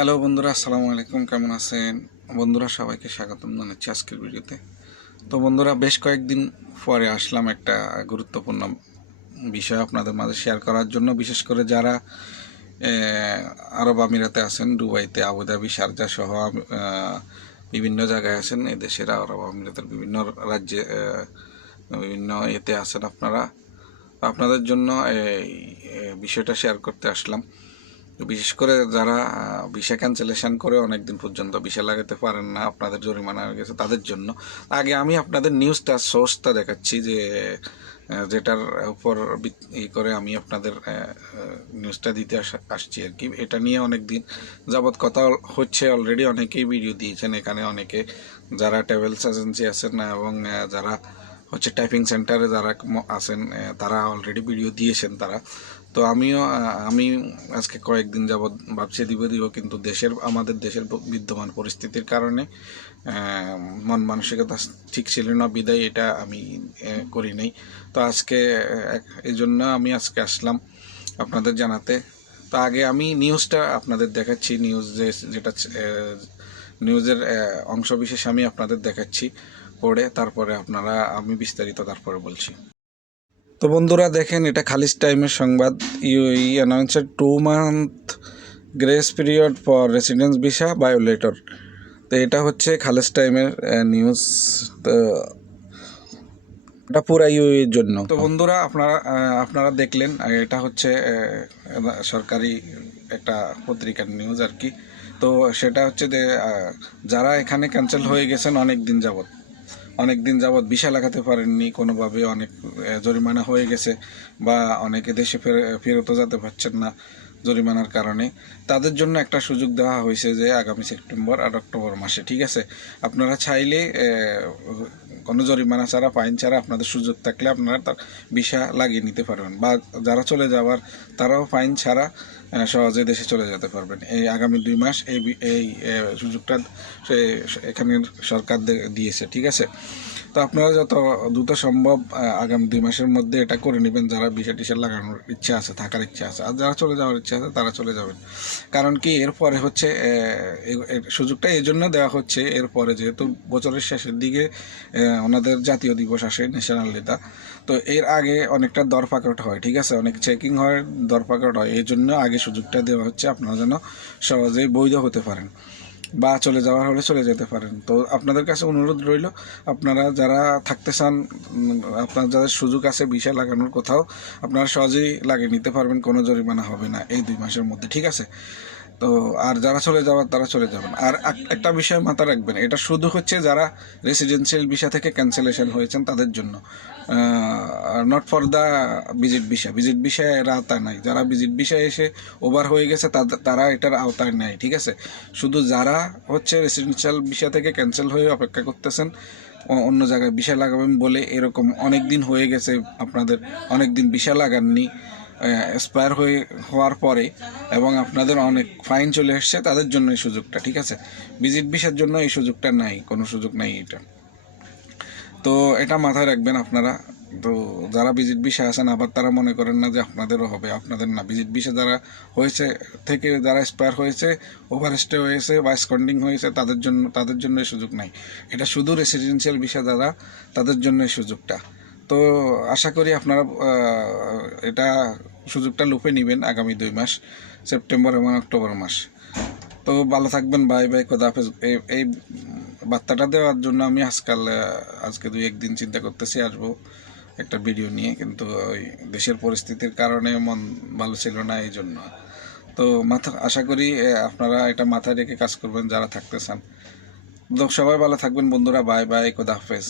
Hello বন্ধুরা, আসসালামু আলাইকুম। কেমন আছেন বন্ধুরা? সবাইকে স্বাগতম জানাচ্ছি আজকের ভিডিওতে। তো বন্ধুরা, বেশ কয়েকদিন পরে আসলাম একটা গুরুত্বপূর্ণ বিষয় আপনাদের মাঝে শেয়ার করার জন্য। বিশেষ করে যারা আরব আমিরাতে আছেন, দুবাইতে, আবুধাবি, শারজা সহ বিভিন্ন জায়গায় আছেন, এই দেশের আরব আমিরাতের বিভিন্ন রাজ্যে বিভিন্ন এতে আছেন আপনারা। আপনাদের জন্য এই বিষয়টা শেয়ার করতে আসলাম। বিশেষ করে যারা ভিসা ক্যান্সেলেশন করে অনেক দিন পর্যন্ত ভিসা লাগাতে পারেন না, আপনাদের জরিমানা হয়ে গেছে, তাদের জন্য আগে আমি আপনাদের নিউজটা সোর্সটা দেখাচ্ছি, যে যেটার উপর করে আমি আপনাদের নিউজটা দিতে আসছি আর কি। এটা নিয়ে অনেক দিন যাবৎ কথা হচ্ছে, অলরেডি অনেকেই ভিডিও দিয়েছেন এখানে, অনেকে যারা ট্রাভেলস এজেন্সি আছেন এবং যারা হচ্ছে টাইপিং সেন্টারে যারা আছেন তারা অলরেডি ভিডিও দিয়েছেন তারা। তো আমি আজকে কয়েকদিন যাবৎ ভাবছি দিব, কিন্তু আমাদের দেশের বিদ্যমান পরিস্থিতির কারণে মন মানসিকতা ঠিক ছিল না, বিদায় এটা আমি করি নাই। তো আজকে এই জন্য আমি আজকে আসলাম আপনাদের জানাতে। তো আগে আমি নিউজটা আপনাদের দেখাচ্ছি, যেটা নিউজের অংশবিশেষ আমি আপনাদের দেখাচ্ছি পড়ে, তারপরে আমি বিস্তারিত তারপরে বলছি। তো বন্ধুরা দেখেন, এটা খালিজ টাইমের সংবাদ। UAE announced 2 month grace period for residence visa violator. তো এটা হচ্ছে খালিজ টাইমের নিউজ। তো এটা পুরা ইউএইর জন্য। তো বন্ধুরা, আপনারা দেখলেন, এটা হচ্ছে সরকারি একটা পত্রিকার নিউজ আর কি। তো সেটা হচ্ছে যে যারা এখানে ক্যান্সেল হয়ে গেছেন অনেক দিন যাবৎ ভিসা লাগাতে পারেননি কোনোভাবে, অনেক জরিমানা হয়ে গেছে, বা অনেকে দেশে ফেরতও যেতে পারছেন না জরিমানার কারণে, তাদের জন্য একটা সুযোগ দেওয়া হয়েছে যে আগামী সেপ্টেম্বর আর অক্টোবর মাসে, ঠিক আছে, আপনারা চাইলে কোনো জরিমানা ছাড়া, ফাইন ছাড়া, আপনাদের সুযোগ থাকলে আপনারা তার ভিসা লাগিয়ে নিতে পারবেন, বা যারা চলে যাওয়ার তারাও ফাইন ছাড়া সহজে দেশে চলে যেতে পারবেন। এই আগামী 2 মাস এই সুযোগটা এখানের সরকার দিয়েছে, ঠিক আছে। তো আপনারা যত দ্রুত সম্ভব আগামী 2 মাসের মধ্যে এটা করে নেবেন, যারা ভিসা টিসা লাগানোর ইচ্ছা আছে, থাকার ইচ্ছা আছে, আর যারা চলে যাওয়ার ইচ্ছা আছে তারা চলে যাবেন। কারণ কি, এরপরে হচ্ছে সুযোগটা এই জন্য দেওয়া হচ্ছে, এরপরে যেহেতু বছরের শেষের দিকে ওনাদের জাতীয় দিবস আসে, ন্যাশনাল ডেটা। তো এর আগে অনেকটা দরপাকট হয়, ঠিক আছে, অনেক চেকিং হয়, দরপাকট হয়, এই জন্য আগে সুযোগটা দেওয়া হচ্ছে, আপনারা যেন সহজেই বৈধ হতে পারেন বা চলে যাওয়ার হলে চলে যেতে পারেন। তো আপনাদের কাছে অনুরোধ রইল, আপনারা যারা থাকতে চান, আপনার যাদের সুযোগ আছে ভিসা লাগানোর, কোথাও আপনারা সহজেই লাগিয়ে নিতে পারবেন, কোনো জরিমানা হবে না এই 2 মাসের মধ্যে, ঠিক আছে। তো আর যারা চলে যাওয়ার তারা চলে যাবেন। আর একটা বিষয় মাথা রাখবেন, এটা শুধু হচ্ছে যারা রেসিডেন্সিয়াল ভিসা থেকে ক্যান্সেলেশন হয়েছেন তাদের জন্য, নট ফর দ্য ভিজিট ভিসায় এর আওতায় নাই। যারা ভিজিট ভিসায় এসে ওভার হয়ে গেছে তারা এটার আওতায় নেয়, ঠিক আছে। শুধু যারা হচ্ছে রেসিডেন্সিয়াল ভিসা থেকে ক্যান্সেল হয়ে অপেক্ষা করতেছেন অন্য জায়গায় ভিসা লাগাবেন বলে, এরকম অনেক দিন হয়ে গেছে, আপনাদের অনেক দিন ভিসা লাগাননি, এক্সপায়ার হওয়ার পরে, এবং আপনাদের অনেক ফাইন চলে এসছে, তাদের জন্য এই সুযোগটা, ঠিক আছে। ভিজিট ভিসার জন্য এই সুযোগটা নাই, কোনো সুযোগ নাই এটা। তো এটা মাথায় রাখবেন আপনারা। তো যারা ভিজিট ভিসা আছেন, আবার তারা মনে করেন না যে আপনাদেরও হবে, আপনাদের না। ভিজিট ভিসা যারা হয়েছে থেকে যারা এক্সপায়ার হয়েছে, ওভারস্টে হয়েছে বা স্কন্ডিং হয়েছে, তাদের জন্য এই সুযোগ নাই। এটা শুধু রেসিডেন্সিয়াল ভিসা যারা, তাদের জন্য এই সুযোগটা। তো আশা করি আপনারা এটা সুযোগটা লুপে নেবেন আগামী 2 মাস, সেপ্টেম্বর এবং অক্টোবর মাস। তো ভালো থাকবেন, বাই বাই, খোদা হাফেজ। এই বার্তাটা দেওয়ার জন্য আমি আজকে 2-1 দিন চিন্তা করতেছি আসবো একটা ভিডিও নিয়ে, কিন্তু ওই দেশের পরিস্থিতির কারণে মন ভালো ছিল না, এই জন্য। তো আশা করি আপনারা এটা মাথায় রেখে কাজ করবেন যারা থাকতে চান। সবাই ভালো থাকবেন বন্ধুরা, বাই বাই, খোদা হাফেজ।